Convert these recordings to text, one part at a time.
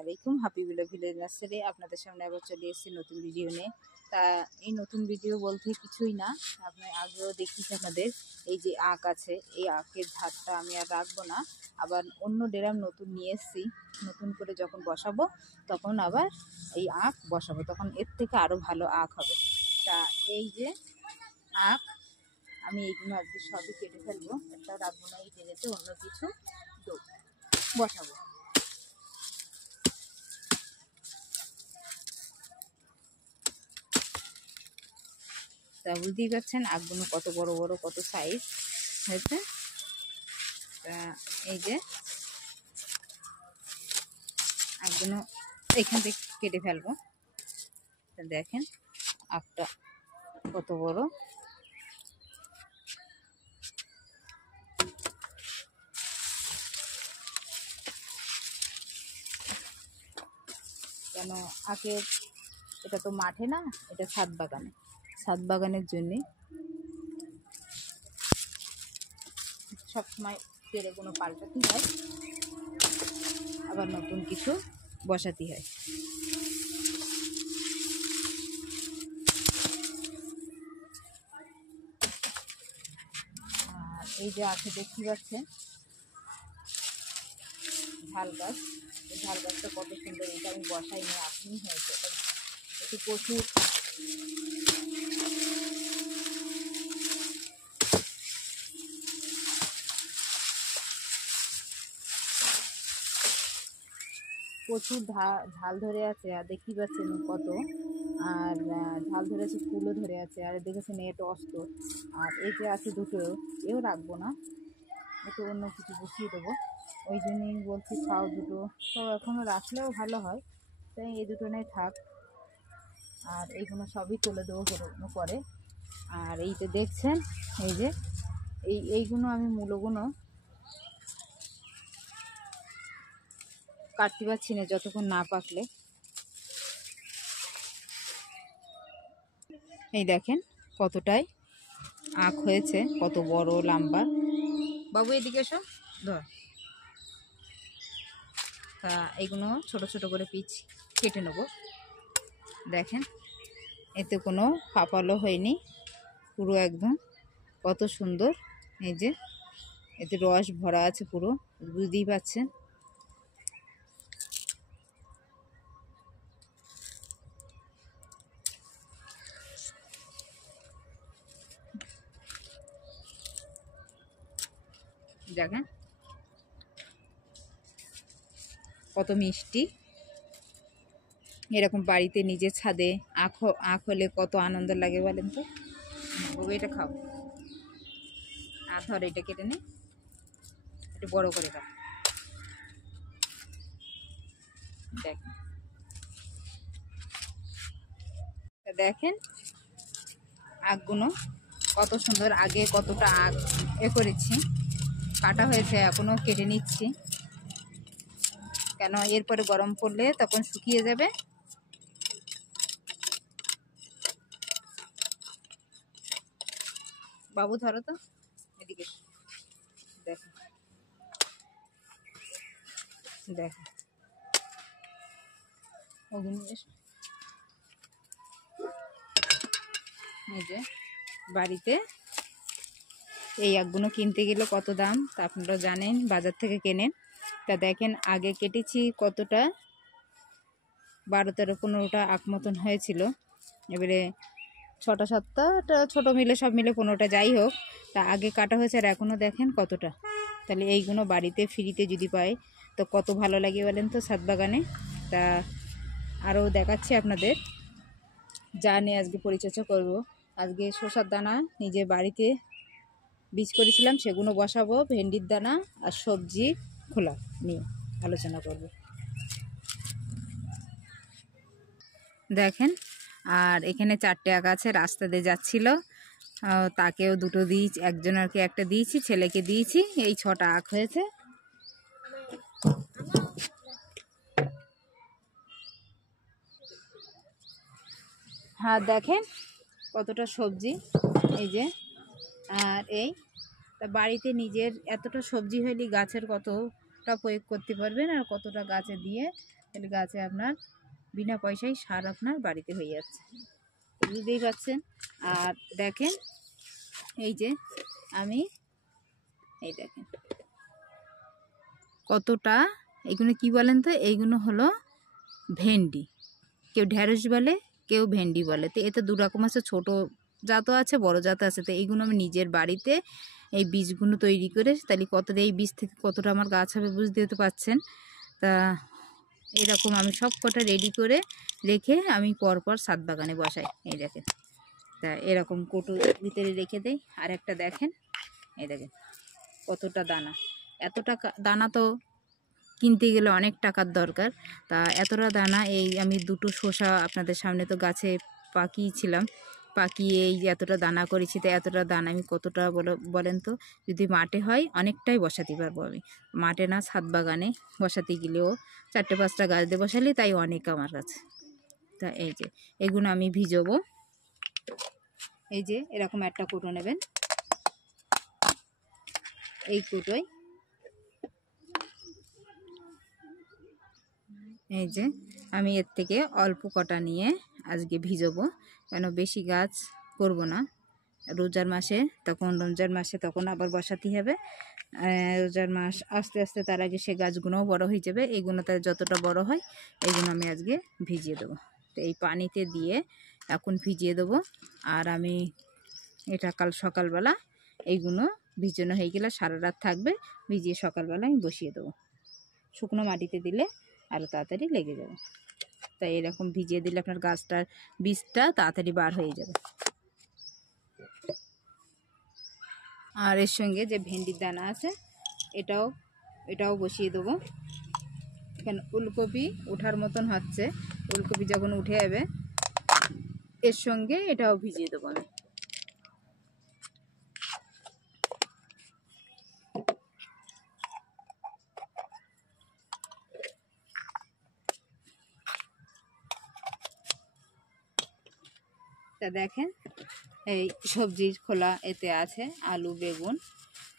আলাইকুম Habibullah village nursery আপনাদের সামনে আবার চলে এসেছি নতুন ভিডিও নিয়ে। তা এই নতুন ভিডিও বলতে কিছুই না, আপনার আগেও দেখিয়েছি আপনাদের। এই যে আখ আছে, এই আখের ঝাড়টা আমি আর রাখবো না, আবার অন্য ডেরাম নতুন নিয়ে এসেছি। নতুন করে যখন বসাবো তখন আবার এই আখ বসাবো, তখন এর থেকে আরও ভালো আখ হবে। তা এই যে আখ, আমি এইগুলো আজকে সবই কেটে ফেলবো, একটা রাখবো না, এই ডেরেতে অন্য কিছু বসাবো। তা বুঝতেই পারছেন আখগুলো কত বড় বড়, কত সাইজ হয়েছে। তা এই যে আখগুলো এখান থেকে কেটে ফেলবো। তা দেখেন আখটা কত বড়। কেন আখের, এটা তো মাঠে না, এটা ছাদ বাগানে, ছাদ বাগানের জন্যে সবসময় পেরে কোনো পাল্টাতে হয়, আবার নতুন কিছু বসাতে হয়। আর এই যে আছে দেখতে পাচ্ছেন ঝাল গাছ, এই ঝাল গাছটা কত সুন্দর, এটা আমি বসাইনি, আপনি হয়েছে একটু প্রচুর প্রচুর ঝাল ধরে আছে, আর দেখতে পাচ্ছেন কত, আর ঝাল ধরে আছে, ফুলও ধরে আছে, আর দেখেছেন এটা অস্ত। আর এই যে আছে দুটো, এও রাখবো না, একটু অন্য কিছু বসিয়ে দেবো। ওই জন্যই বলছি খাও দুটো, তো এখনও রাখলেও ভালো হয়, তাই এই দুটো নেই থাক। আর এইগুলো সবই তুলে দেবো পরে। আর এই যে দেখছেন, এই যে এইগুলো আমি মূলগুলো কাটতে পারছি না যতক্ষণ না পাকলে। এই দেখেন কতটাই আখ হয়েছে, কত বড় লম্বা। বাবু এদিকে এসো, ধর। তা এইগুলো ছোট ছোট করে পিচ কেটে নেব। দেখেন এতে কোনো ফাঁপালো হয়নি, পুরো একদম কত সুন্দর। এই যে এতে রস ভরা আছে পুরো, বুঝতেই পাচ্ছেন। দেখেন কত মিষ্টি। এরকম বাড়িতে নিজের ছাদে আখ হলে কত আনন্দ লাগে বলেন তো। বাবু এটা খাও, আর ধর এটা কেটে নে, একটু বড় করে খাও। দেখেন, দেখেন আখগুলো কত সুন্দর, আগে কতটা আখ করেছি, কাটা হয়েছে, এখনও কেটে নিচ্ছি, কেন এরপরে গরম পড়লে তখন শুকিয়ে যাবে। বাবু ধরো তো এদিকে, দেখো দেখো ওগুলো এই যে বাড়িতে এই আখগুলো কিনতে গেলে কত দাম, তা আপনারা জানেন, বাজার থেকে কেনেন। তা দেখেন আগে কেটেছি কতটা, 12-13-15টা আখ মতন হয়েছিল। এবারে 6-7টা ছোটো মিলে সব মিলে 15টা, যাই হোক। তা আগে কাটা হয়েছে, আর এখনও দেখেন কতটা। তাহলে এইগুলো বাড়িতে ফ্রিতে যদি পাই তো কত ভালো লাগে বলেন তো, ছাদ বাগানে। তা আরও দেখাচ্ছি আপনাদের, যা নিয়ে আজকে পরিচর্যা করব। আজকে শসার দানা নিজে বাড়িতে বীজ করেছিলাম, সেগুলো বসাবো। ভেন্ডির দানা আর সবজি খোলা নিয়ে আলোচনা করব। দেখেন, আর এখানে 4টে আখ আছে, রাস্তা দিয়ে যাচ্ছিল, তাকেও দুটো দিয়েছি, একজনকে একটা দিয়েছি, ছেলেকে দিয়েছি। এই 6টা আখ হয়েছে। হ্যাঁ দেখেন কতটা সবজি, এই যে। আর এই তা বাড়িতে নিজের এতটা সবজি হলে গাছের কতটা প্রয়োগ করতে পারবেন, আর কতটা গাছে দিয়ে তাহলে গাছে আপনার বিনা পয়সায় সার আপনার বাড়িতে হয়ে যাচ্ছে, বুঝতেই পারছেন। আর দেখেন এই যে আমি এই দেখেন কতটা, এইগুলো কি বলেন তো, এইগুলো হলো ভেন্ডি, কেউ ঢ্যাঁড়স বলে কেউ ভেন্ডি বলে। তো এতে দু রকম আছে, ছোটো জাতও আছে বড় জাত আছে। তো এইগুলো আমি নিজের বাড়িতে এই বীজগুলো তৈরি করে, তাহলে কতটা এই বীজ থেকে কতটা আমার গাছ হবে বুঝতে তো পারছেন। তা এরকম আমি সব কটা রেডি করে রেখে আমি পরপর ছাদ বাগানে বসাই। এই দেখেন, তা এরকম কৌটোর ভিতরে রেখে দেই। আর একটা দেখেন, এই দেখেন কতটা দানা, এতটা দানা তো কিনতে গেলে অনেক টাকার দরকার। তা এতটা দানা, এই আমি দুটো শসা আপনাদের সামনে তো গাছে পাকিয়েছিলাম, পাকিয়ে এই যে এতটা দানা করেছি। তো এতটা দানা আমি কতটা বলেন তো, যদি মাঠে হয় অনেকটাই বসাতে পারবো আমি, মাঠে না ছাদ বাগানে বসাতে গেলেও 4-5টা গাছ দিয়ে বসালে তাই অনেক আমার কাছে। তা এই যে এগুলো আমি ভিজবো। এই যে এরকম একটা কৌটো নেবেন, এই কৌটোয় এই যে আমি এর থেকে অল্প কটা নিয়ে আজকে ভিজবো, কেন বেশি গাছ করব না। রোজার মাসে তখন, রমজান মাসে তখন আবার বসাতে হবে। রোজার মাস আস্তে আস্তে তার আগে সে গাছগুলোও বড় হয়ে যাবে। এইগুলো তার যতটা বড় হয় এইগুলো আমি আজকে ভিজিয়ে দেবো। তো এই পানিতে দিয়ে এখন ভিজিয়ে দেবো। আর আমি এটা কাল সকালবেলা এইগুলো ভিজানো হয়ে গেলে সারা রাত থাকবে, ভিজিয়ে সকালবেলা আমি বসিয়ে দেবো। শুকনো মাটিতে দিলে আরও তাড়াতাড়ি লেগে যাবে। তাই এরকম ভিজিয়ে দিলে আপনার গাছটার বীজটা তাড়াতাড়ি বার হয়ে যাবে। আর এর সঙ্গে যে ভেন্ডির দানা আছে এটাও বসিয়ে দেবো। এখানে ফুলকপি ওঠার মতন হচ্ছে, ফুলকপি যখন উঠে যাবে এর সঙ্গে এটাও ভিজিয়ে দেবো আমি। তা দেখেন এই সবজির খোলা এতে আছে, আলু বেগুন।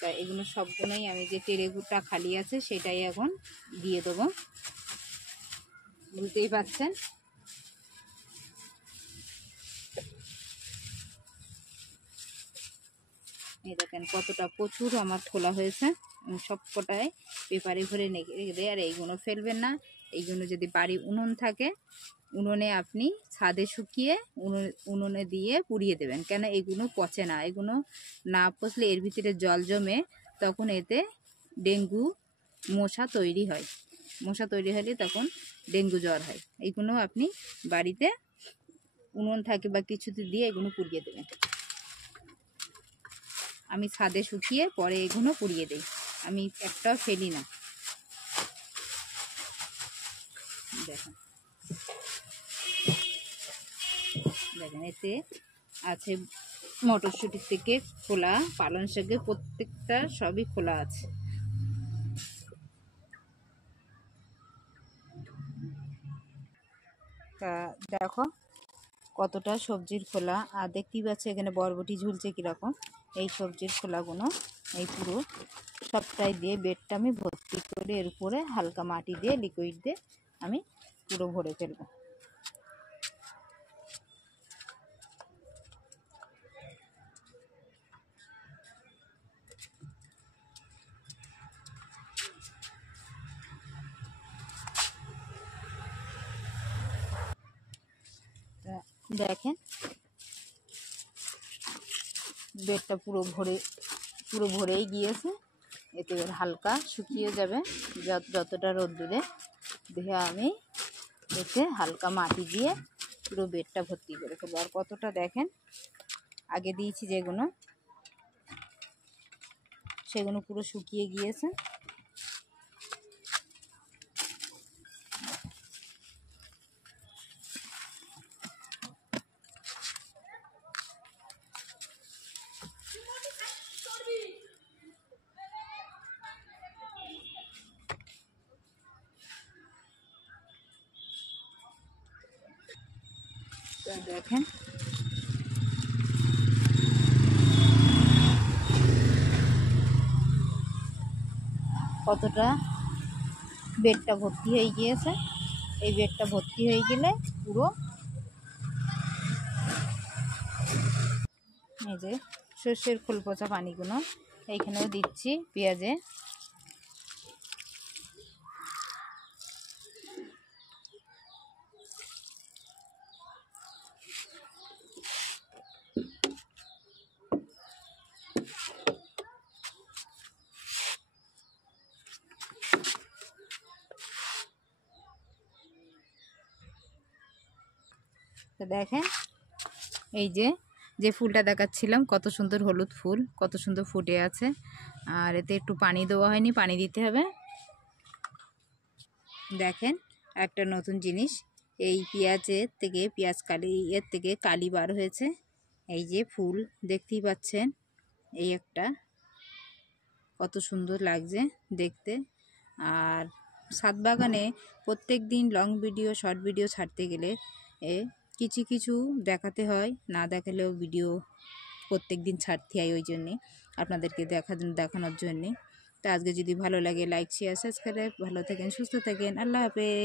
তা এগুলো সবগুলোই আমি যে টেরেগুটা খালি আছে সেটাই এখন দিয়ে দেবো, বুঝতেই পারছেন। এই দেখেন কতটা প্রচুর আমার খোলা হয়েছে, সব কটায় পেপারে ভরে রেখে দেয়। আর এইগুলো ফেলবেন না, এইগুলো যদি বাড়ি উনুন থাকে উনুনে আপনি ছাদে শুকিয়ে উনুনে দিয়ে পুড়িয়ে দেবেন, কেন এগুলো পচে না। এগুলো না পচলে এর ভিতরে জল জমে, তখন এতে ডেঙ্গু মশা তৈরি হয়। মশা তৈরি হলে তখন ডেঙ্গু জ্বর হয়। এইগুলো আপনি বাড়িতে উনুন থাকে বা কিছুতে দিয়ে এগুলো পুড়িয়ে দেবেন। আমি ছাদে শুকিয়ে পরে এগুলো পুড়িয়ে দিই, আমি একটাও ফেলি না। দেখেন দেখেন এতে আছে মটরশুঁটির থেকে খোলা, পালং শাকের প্রত্যেকটা সবই খোলা আছে। তা দেখো কতটা সবজির খোলা, আর দেখতেই পাচ্ছ এখানে বরবটি ঝুলছে কীরকম। এই সবজির খোলাগুলো এই পুরো সবটাই দিয়ে বেডটা আমি ভর্তি করে এর উপরে হালকা মাটি দিয়ে লিকুইড দিয়ে আমি পুরো ভরে ফেলবো। দেখেন বেডটা পুরো ভরেই গিয়েছে। এতে হালকা শুকিয়ে যাবে যতটা রোদ্দুরে দেখে আমি এতে হালকা মাটি দিয়ে পুরো বেডটা ভর্তি করে ফেলবো। আর কতটা দেখেন আগে দিয়েছি যেগুলো সেগুলো পুরো শুকিয়ে গিয়েছে। দেখেন কতটা বেডটা ভর্তি হয়ে গিয়েছে। এই ব্যাগটা ভর্তি হয়ে গেলে পুরো এই যে সর্ষের খোল পচা পানিগুলো এইখানেও দিচ্ছি পেঁয়াজে। তো দেখেন এই যে ফুলটা দেখাচ্ছিলাম কত সুন্দর হলুদ ফুল, কত সুন্দর ফুটে আছে। আর এতে একটু পানি দেওয়া হয়নি, পানি দিতে হবে। দেখেন একটা নতুন জিনিস, এই পেঁয়াজের থেকে এর থেকে কালি বার হয়েছে। এই যে ফুল দেখতেই পাচ্ছেন, এই একটা কত সুন্দর লাগছে দেখতে। আর ছাদ বাগানে প্রত্যেক দিন লং ভিডিও শর্ট ভিডিও ছাড়তে গেলে কিছু কিছু দেখাতে হয়, না দেখালেও ভিডিও প্রত্যেক দিন ছাড়তে হয়, ওই জন্যে আপনাদেরকে দেখানোর জন্যে। তো আজকে যদি ভালো লাগে লাইক শেয়ার সাবস্ক্রাইব, ভালো থাকেন সুস্থ থাকেন, আল্লাহ হাফেজ।